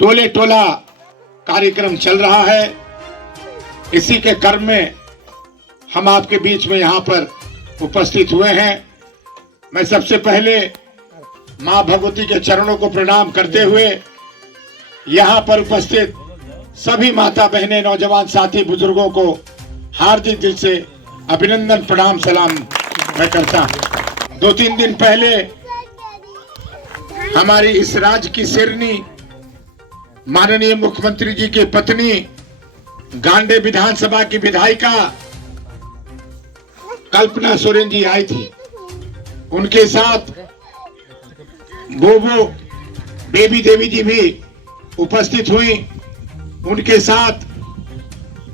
टोले टोला कार्यक्रम चल रहा है। इसी के क्रम में हम आपके बीच में यहाँ पर उपस्थित हुए हैं। मैं सबसे पहले मां भगवती के चरणों को प्रणाम करते हुए यहाँ पर उपस्थित सभी माता बहनें, नौजवान साथी, बुजुर्गों को हार्दिक दिल से अभिनंदन, प्रणाम, सलाम मैं करता हूँ। 2-3 दिन पहले हमारी इस राज्य की सिरनी माननीय मुख्यमंत्री जी की पत्नी, गांडे विधानसभा की विधायिका कल्पना सोरेन जी आई थी। उनके साथ बोबो बेबी देवी जी भी उपस्थित हुई। उनके साथ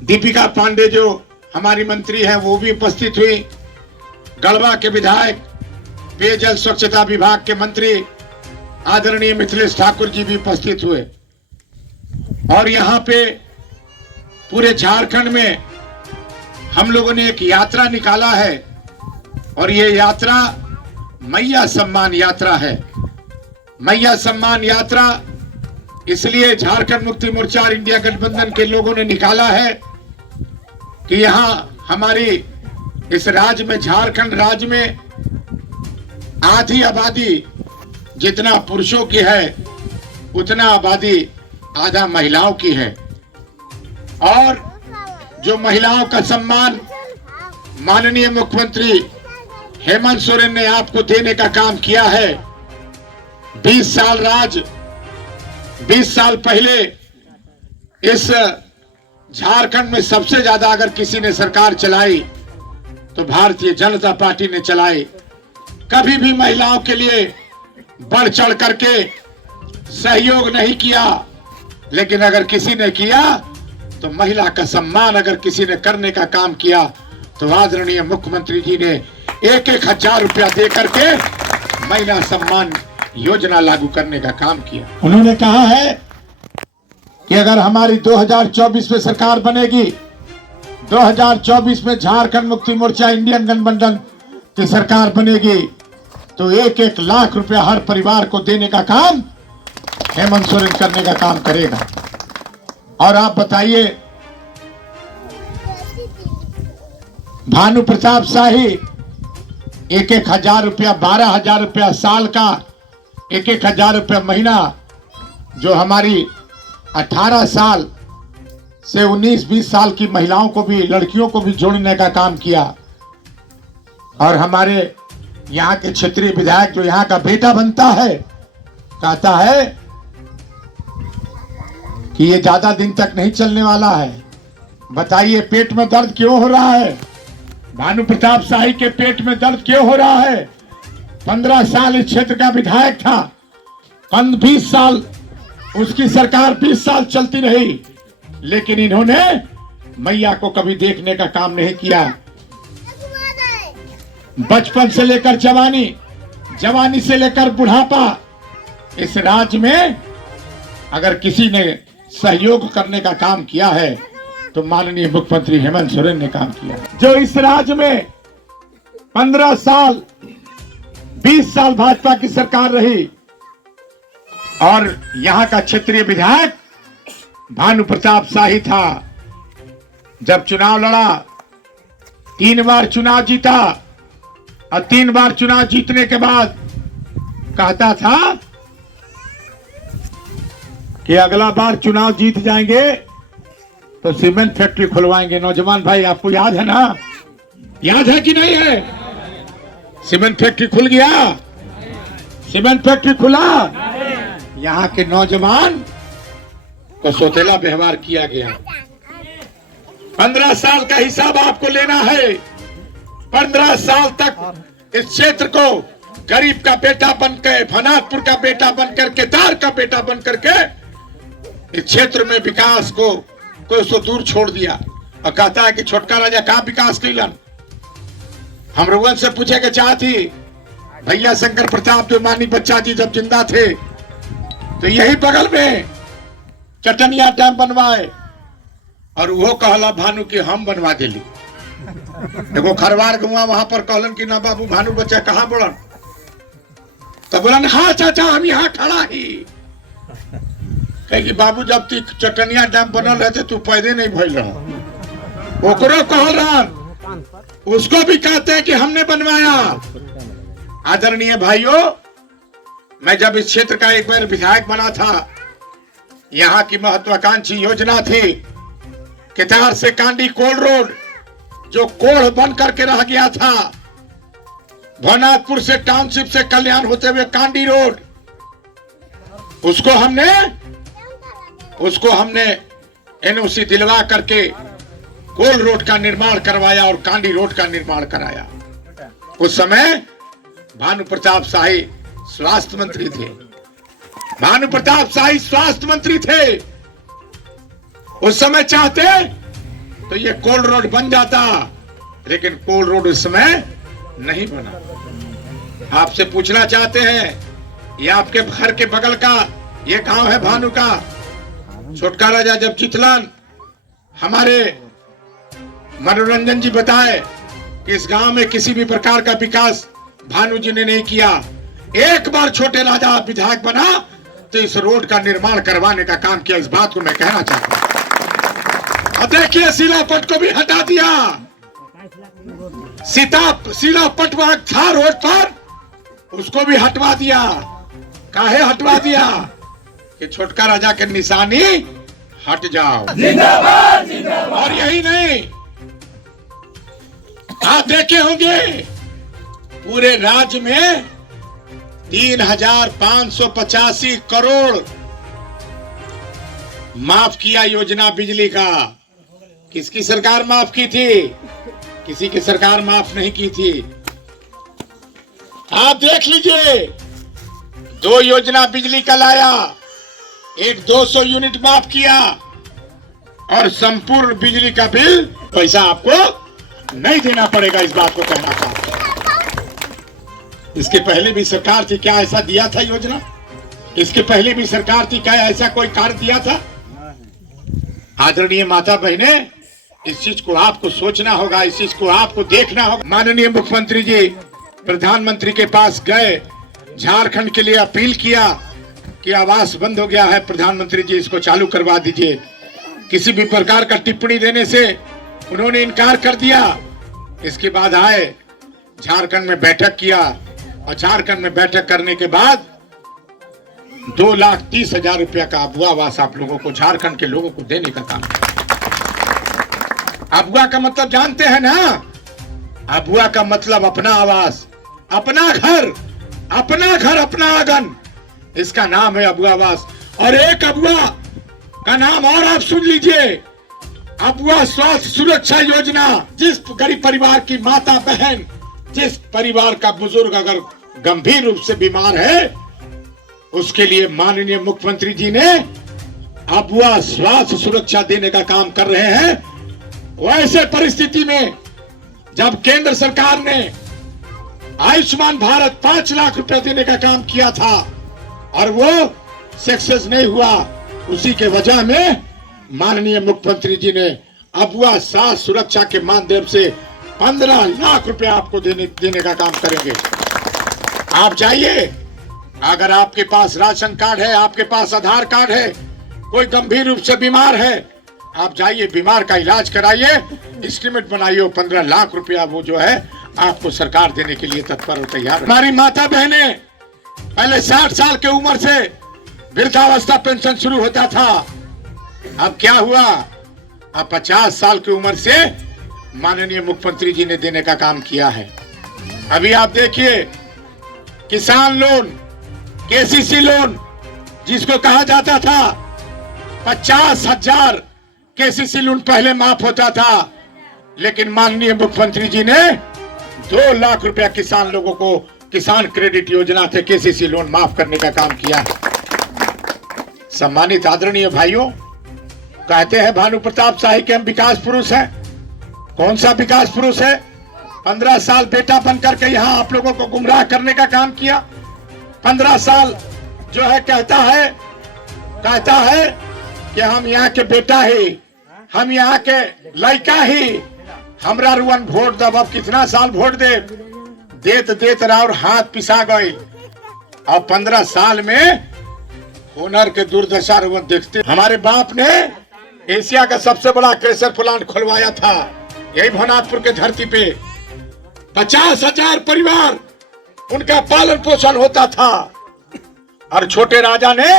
दीपिका पांडे जो हमारी मंत्री हैं वो भी उपस्थित हुई। गढ़वा के विधायक, पेयजल स्वच्छता विभाग के मंत्री आदरणीय मिथिलेश ठाकुर जी भी उपस्थित हुए। और यहाँ पे पूरे झारखंड में हम लोगों ने एक यात्रा निकाला है और ये यात्रा मैया सम्मान यात्रा है। मैया सम्मान यात्रा इसलिए झारखंड मुक्ति मोर्चा और इंडिया गठबंधन के लोगों ने निकाला है कि यहाँ हमारी इस राज्य में, झारखंड राज्य में आधी आबादी जितना पुरुषों की है उतना आबादी आधा महिलाओं की है। और जो महिलाओं का सम्मान माननीय मुख्यमंत्री हेमंत सोरेन ने आपको देने का काम किया है। 20 साल राज, 20 साल पहले इस झारखंड में सबसे ज्यादा अगर किसी ने सरकार चलाई तो भारतीय जनता पार्टी ने चलाई। कभी भी महिलाओं के लिए बढ़ चढ़ करके सहयोग नहीं किया, लेकिन अगर किसी ने किया तो महिला का सम्मान अगर किसी ने करने का काम किया तो आदरणीय मुख्यमंत्री जी ने 1,000 रुपया दे करके महिला सम्मान योजना लागू करने का काम किया। उन्होंने कहा है कि अगर हमारी 2024 में सरकार बनेगी, 2024 में झारखंड मुक्ति मोर्चा इंडियन गठबंधन की सरकार बनेगी तो 1-1 लाख रुपया हर परिवार को देने का काम हेमंत सोरेन करने का काम करेगा। और आप बताइए, भानु प्रताप शाही 1,000 रुपया, 12,000 रुपया साल का, 1,000 रुपया महीना, जो हमारी 18 साल से 19-20 साल की महिलाओं को भी, लड़कियों को भी जोड़ने का काम किया। और हमारे यहाँ के क्षेत्रीय विधायक जो यहाँ का बेटा बनता है कहता है कि ये ज्यादा दिन तक नहीं चलने वाला है। बताइए पेट में दर्द क्यों हो रहा है? भानु प्रताप शाही के पेट में दर्द क्यों हो रहा है? 15 साल इस क्षेत्र का विधायक था, 20 साल उसकी सरकार, 20 साल चलती रही, लेकिन इन्होंने मैया को कभी देखने का काम नहीं किया। बचपन से लेकर जवानी, जवानी से लेकर बुढ़ापा, इस राज्य में अगर किसी ने सहयोग करने का काम किया है तो माननीय मुख्यमंत्री हेमंत सोरेन ने काम किया। जो इस राज्य में 15 साल, 20 साल भाजपा की सरकार रही और यहाँ का क्षेत्रीय विधायक भानु प्रताप शाही था। जब चुनाव लड़ा, 3 बार चुनाव जीता और 3 बार चुनाव जीतने के बाद कहता था कि अगला बार चुनाव जीत जाएंगे तो सीमेंट फैक्ट्री खुलवाएंगे। नौजवान भाई, आपको याद है ना? याद है कि नहीं है? सीमेंट फैक्ट्री खुल गया, सीमेंट फैक्ट्री खुला। यहाँ के नौजवान को सोतेला व्यवहार किया गया। 15 साल का हिसाब आपको लेना है। 15 साल तक इस क्षेत्र को गरीब का बेटा बनकर, फनादपुर का बेटा बनकर, केदार का बेटा बनकर के इस क्षेत्र में विकास को उसको दूर छोड़ दिया और कहता है कि छोटका राजा कहाँ विकास कैलन। हम रोहन से पूछे के चाहती, भैया शंकर प्रताप जो मानी बच्चा जी जब जिंदा थे तो यही बगल में चटनिया डैम बनवाए और वो कहला भानु कि हम बनवा दिली। देखो खरवार गुआ वहां पर कहलन कि ना बाबू भानु बच्चा कहाँ बोलन, तो बोलन हाँ चाचा हम यहाँ खड़ा ही। कहे कि बाबू जब तक चटनिया डैम बनल रहते तू पैदे नहीं भइल रहा, ओकरो कहल रहा, उसको भी कहते हैं कि हमने बनवाया। आदरणीय भाइयों, मैं जब इस क्षेत्र का एक बार विधायक बना था, यहाँ की महत्वाकांक्षी योजना थी केतार से कांडी कोल रोड, जो कोढ़ बन करके रह गया था, भवनाथपुर से टाउनशिप से कल्याण होते हुए कांडी रोड, उसको हमने एनओसी दिलवा करके कोल रोड का निर्माण करवाया और कांडी रोड का निर्माण कराया। उस समय भानु प्रताप शाही स्वास्थ्य मंत्री थे, भानु प्रताप शाही स्वास्थ्य मंत्री थे। उस समय चाहते तो ये कोल रोड बन जाता, लेकिन कोल रोड उस समय नहीं बना। आपसे पूछना चाहते हैं, ये आपके घर के बगल का ये गांव है भानु का, छोटका राजा जब चितलन, हमारे मनोरंजन जी बताए कि इस गांव में किसी भी प्रकार का विकास भानु जी ने नहीं किया। एक बार छोटे राजा विधायक बना तो इस रोड का निर्माण करवाने का काम किया। इस बात को मैं कहना चाहता हूं। अब देखिए शिलापट को भी हटा दिया, शिलापट वहां था रोड पर, उसको भी हटवा दिया। काहे हटवा दिया? कि छोटका राजा के निशानी हट जाओ। जिंदाबाद जिंदाबाद। और यही नहीं, आप देखे होंगे पूरे राज्य में 3,585 करोड़ माफ किया योजना बिजली का। किसकी सरकार माफ की थी? किसी की सरकार माफ नहीं की थी। आप देख लीजिए, 2 योजना बिजली का लाया, एक 200 यूनिट माफ किया और संपूर्ण बिजली का बिल पैसा आपको नहीं देना पड़ेगा। इस बात को कहना था। इसके पहले भी सरकार थी, क्या ऐसा दिया था योजना? इसके पहले भी सरकार थी, क्या ऐसा कोई कार्य दिया था? आदरणीय माता बहने, इस चीज को आपको सोचना होगा, इस चीज को आपको देखना होगा। माननीय मुख्यमंत्री जी प्रधानमंत्री के पास गए, झारखंड के लिए अपील किया कि आवास बंद हो गया है, प्रधानमंत्री जी इसको चालू करवा दीजिए। किसी भी प्रकार का टिप्पणी देने से उन्होंने इनकार कर दिया। इसके बाद आए, झारखंड में बैठक किया और झारखंड में बैठक करने के बाद 2,30,000 रुपया का अबुआ आवास आप लोगों को, झारखंड के लोगों को देने का काम। अबुआ का मतलब जानते हैं ना? अबुआ का मतलब अपना आवास, अपना घर, अपना आंगन, इसका नाम है अबुआ आवास। और एक अबुआ का नाम और आप सुन लीजिए, अबुआ स्वास्थ्य सुरक्षा योजना। जिस गरीब परिवार की माता बहन, जिस परिवार का बुजुर्ग अगर गंभीर रूप से बीमार है, उसके लिए माननीय मुख्यमंत्री जी ने अबुआ स्वास्थ्य सुरक्षा देने का काम कर रहे हैं। वैसे परिस्थिति में जब केंद्र सरकार ने आयुष्मान भारत 5 लाख रुपए देने का काम किया था और वो सक्सेस नहीं हुआ, उसी के वजह में माननीय मुख्यमंत्री जी ने अबुआ स्वास्थ्य सुरक्षा के माध्यम से 15 लाख रुपए आपको देने का काम करेंगे। आप जाइए, अगर आपके पास राशन कार्ड है, आपके पास आधार कार्ड है, कोई गंभीर रूप से बीमार है, आप जाइए, बीमार का इलाज कराइए, एस्टीमेट बनाइए, 15 लाख रुपया वो जो है आपको सरकार देने के लिए तत्पर और तैयार। हमारी माता बहने पहले 60 साल की उम्र से वृद्धावस्था पेंशन शुरू होता था, अब क्या हुआ? अब 50 साल की उम्र से माननीय मुख्यमंत्री जी ने देने का काम किया है। अभी आप देखिए, किसान लोन, केसीसी लोन जिसको कहा जाता था, 50,000 केसीसी लोन पहले माफ होता था, लेकिन माननीय मुख्यमंत्री जी ने 2 लाख रुपया किसान लोगों को, किसान क्रेडिट योजना थे, केसीसी लोन माफ करने का काम किया है। सम्मानित आदरणीय भाइयों, कहते हैं भानु प्रताप शाही के हम विकास पुरुष हैं। कौन सा विकास पुरुष है? 15 साल बेटा बनकर के यहाँ आप लोगों को गुमराह करने का काम किया। 15 साल जो है कहता है कि हम यहाँ के बेटा ही, हम यहाँ के लड़का ही, हमरा रुअन वोट दब। अब कितना साल वोट देत रहा और हाथ पिसा गई। और 15 साल में हुनर के दुर्दशा रोवन देखते। हमारे बाप ने एशिया का सबसे बड़ा क्रेशर प्लांट खुलवाया था यही भवनाथपुर के धरती पे। 50,000 परिवार उनका पालन पोषण होता था और छोटे राजा ने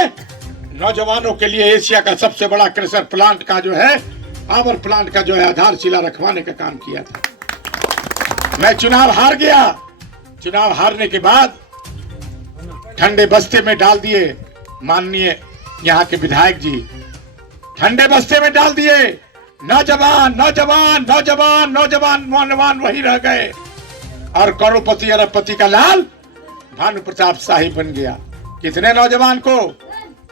नौजवानों के लिए एशिया का सबसे बड़ा क्रेशर प्लांट का जो है पावर प्लांट का जो है आधारशिला रखवाने का काम किया था। मैं चुनाव हार गया। चुनाव हारने के बाद ठंडे बस्ते में डाल दिए माननीय यहाँ के विधायक जी, ठंडे बस्ते में डाल दिए। नौजवान नौजवान नौजवान नौजवान नौजवान वही रह गए और करोड़पति अरबपति का लाल भानु प्रताप शाही बन गया। कितने नौजवान को,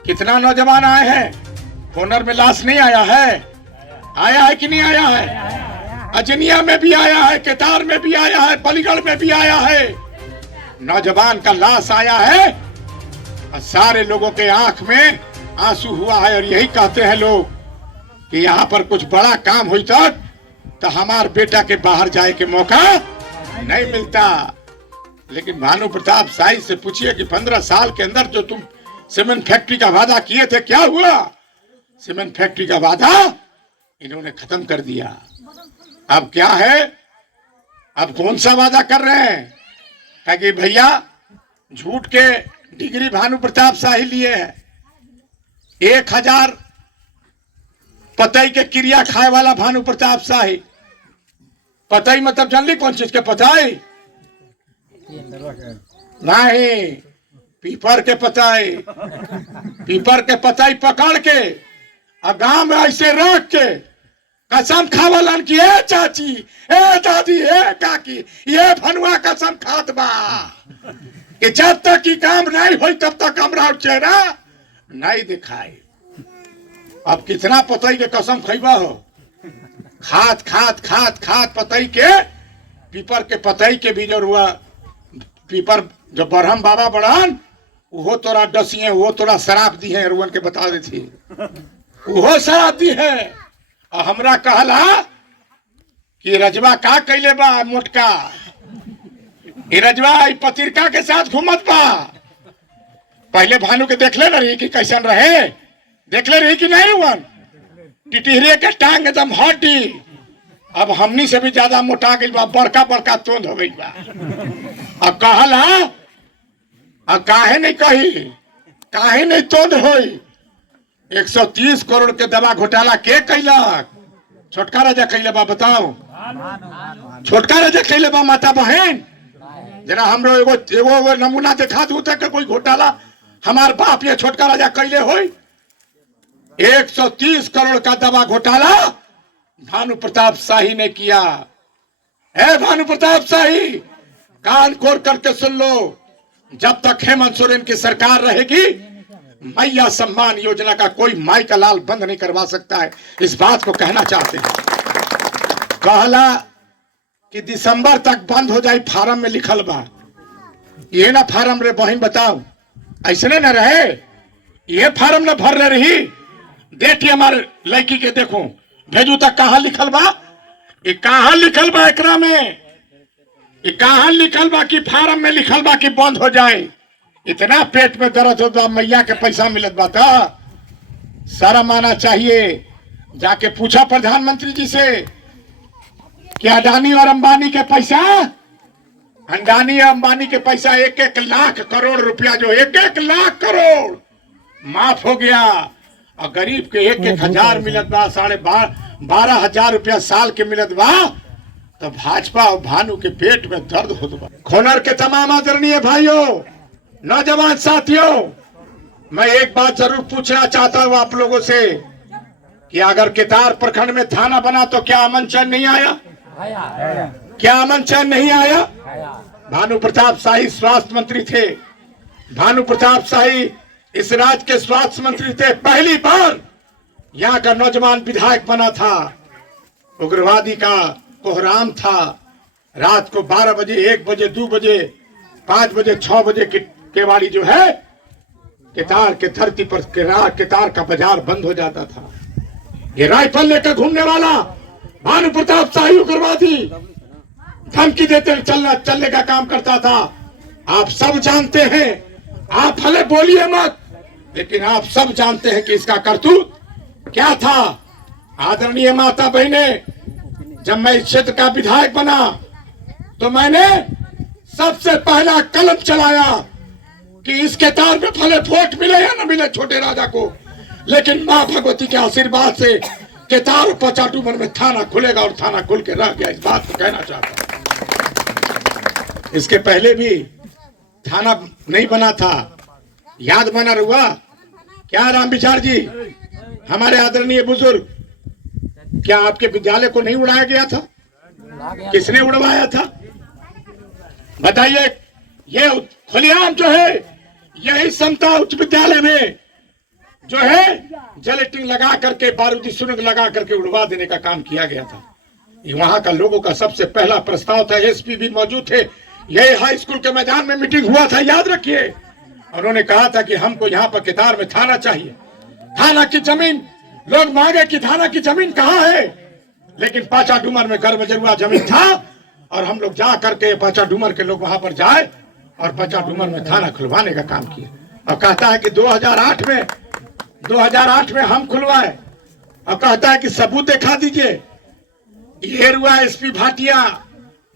कितना नौजवान आए हैं? हुनर में लाश नहीं आया है? आया है कि नहीं आया है? अजनिया में भी आया है, केतार में भी आया है, बलीगढ़ में भी आया है। नौजवान का लाश आया है और सारे लोगों के आंख में आंसू हुआ है और यही कहते हैं लोग कि यहाँ पर कुछ बड़ा काम हुई तो हमारे बेटा के बाहर जाए के मौका नहीं मिलता। लेकिन भानु प्रताप शाही से पूछिए कि 15 साल के अंदर जो तुम सीमेंट फैक्ट्री का वादा किए थे क्या हुआ? सीमेंट फैक्ट्री का वादा इन्होंने खत्म कर दिया। अब क्या है? अब कौन सा वादा कर रहे हैं? ताकि भैया झूठ के डिग्री भानु प्रताप शाही लिए है। 1000 पतई के क्रिया खाए वाला भानु प्रताप शाही। पतई मतलब जानली कौन चीज के पतई? नहीं, पीपर के पतई। पीपर के पतई पकड़ के और गांव में ऐसे रख के कसम खावलन की ए चाची, ए दादी, ए काकी, ये भनुआ कसम खात बा कि जब तक की काम नहीं हुई तब तक हमरा चेहरा नहीं दिखाई। अब कितना पतई के कसम खैबा हो? खात खात खात खात पतई के, पीपर के पतई के भी जो हुआ, पीपर जो बरहम बाबा बड़ान वो तोरा डसिए, वो तोरा शराब दी है, रुवन के बता देती वो शराब दी है। और हमरा कहला कि रजवा का कैले बा मोटका, ये रजवा पतिरका के साथ घूमत बा। पहले भानु के देखले न रही कि कैसन रहे, देखले रही कि नहीं? वन टिटिहरे के टांग एकदम हड्डी, अब हमनी से भी ज्यादा मोटा गई बा, बड़का बड़का तोंद हो गई बा। अब कहला अब काहे नहीं कही, काहे नहीं तोंद होई? 130 करोड़ के दवा घोटाला के कैलक? छोटका राजा कैले बा, बताओ। छोटका राजा कैले बा माता बहन? जरा हमरो एगो नमूना दिखा दू तक कोई घोटाला हमार बाप ये छोटका राजा कैले होई? 130 करोड़ का दवा घोटाला भानु प्रताप शाही ने किया है। भानु प्रताप शाही, कान खोल करके सुन लो, जब तक हेमंत सोरेन की सरकार रहेगी मैया सम्मान योजना का कोई माई का लाल बंद नहीं करवा सकता है। इस बात को कहना चाहते हैं। कहला कि दिसंबर तक बंद हो जाए, फार्म में लिखल बा। ये ना फार्म रे बहन बताओ, ऐसे न रहे, ये फार्म न भर रही। देखिए हमारे लड़की के देखो भेजू तक कहाँ लिखल बा, ये कहाँ लिखल बा एकरा में, ये कहाँ लिखल बा कि फार्म में लिखल बा कि बंद हो जाए। इतना पेट में दर्द होता, मैया के पैसा मिलत बा था, शर्म आना चाहिए। जाके पूछा प्रधानमंत्री जी से कि अडानी और अंबानी के पैसा, अंडानी और अंबानी के पैसा 1-1 लाख करोड़ रुपया, जो 1-1 लाख करोड़ माफ हो गया और गरीब के 1-1 हजार मिलत बा, 12,500 रुपया साल के मिलत बा। तो भाजपा और भानु के पेट में दर्द होता बा। हुनर के तमाम आदरणीय भाइयों, नौजवान साथियों, मैं एक बात जरूर पूछना चाहता हूं आप लोगों से कि अगर केतार प्रखंड में थाना बना तो क्या अमन चैन नहीं आया? क्या अमन चैन नहीं आया? भानु प्रताप शाही स्वास्थ्य मंत्री थे। भानु प्रताप शाही इस राज्य के स्वास्थ्य मंत्री थे। पहली बार यहाँ का नौजवान विधायक बना था। उग्रवादी का कोहराम था। रात को 12 बजे, 1 बजे, 2 बजे, 5 बजे, 6 बजे केवाड़ी जो है केतार के धरती पर केतार का बाजार बंद हो जाता था। ये राइफल लेकर घूमने वाला भानु प्रताप शाही उग्रवादी धमकी देते चलने का काम करता था। आप सब जानते हैं। आप भले बोलिए मत, लेकिन आप सब जानते हैं कि इसका करतूत क्या था। आदरणीय माता बहने, जब मैं इस क्षेत्र का विधायक बना तो मैंने सबसे पहला कलम चलाया कि इस केतार में भले वोट मिले या न मिले छोटे राजा को, लेकिन मां भगवती के आशीर्वाद से केतार और पचाटूमर में थाना खुलेगा और थाना खुल के रह गया। इस बात को कहना चाहता हूं। इसके पहले भी थाना नहीं बना था, याद बना हुआ क्या राम विचार जी, हमारे आदरणीय बुजुर्ग, क्या आपके विद्यालय को नहीं उड़ाया गया था? किसने उड़वाया था बताइए? ये खुलेआम जो है, यही समता उच्च विद्यालय में जो है जलेटिंग लगा करके, बारूदी सुरंग लगा करके उड़वा देने का काम किया गया था। वहां का लोगों का सबसे पहला प्रस्ताव था। एसपी भी मौजूद थे, यही हाई स्कूल के मैदान में मीटिंग हुआ था, याद रखिए। उन्होंने कहा था कि हमको यहाँ पर केतार में थाना चाहिए, थाना की जमीन। लोग मांगे कि थाना की जमीन कहाँ है, लेकिन पाचा डूमर में गर्भ जरुआ जमीन था और हम लोग जा करके पाचा डूमर के लोग वहां पर जाए और पाचा डूमर में थाना खुलवाने का काम किया। और कहता है कि 2008 में हम खुलवाए, और कहता है कि सबूत दिखा दीजिए। ये रुआ एसपी भाटिया,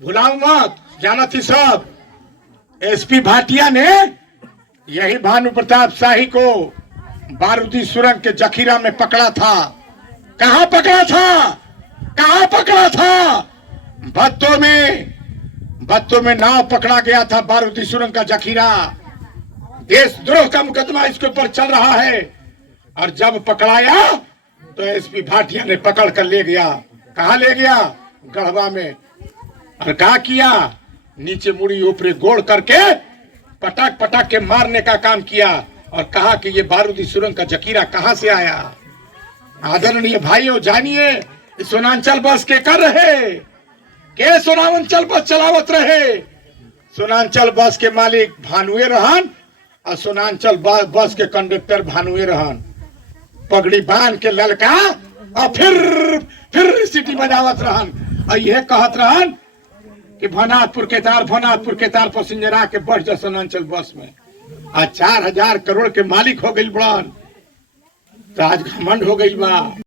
भुलाऊ मत, जाना थी सब। एसपी भाटिया ने यही भानु प्रताप शाही को बारूदी सुरंग के जखीरा में पकड़ा था। कहां पकड़ा था? कहां पकड़ा था? भत्तों में नाव पकड़ा गया था, बारूदी सुरंग का जखीरा। देशद्रोह का मुकदमा इसके ऊपर चल रहा है। और जब पकड़ाया तो एसपी भाटिया ने पकड़ कर ले गया। कहा ले गया? गढ़वा में। और क्या किया? नीचे मुड़ी ऊपरी गोड़ करके पटक पटक के मारने का काम किया और कहा कि ये बारूदी सुरंग का जखीरा कहां से आया। आदरणीय भाइयों, जानिए सोनांचल बस के कर रहे के सोनांचल बस चलावत रहे। सोनांचल बस के मालिक भानुए रहन और सोनांचल बस के कंडक्टर भानुए रहन। पगड़ी बांध के ललका और फिर सिटी बजावत रहन और यह कहत रहन कि भनाथपुर केतार पैसेंजर आके बढ़ जा सोनांचल बस में। आज 4000 करोड़ के मालिक हो गई बड़न, तो आज घमंड हो गई बा।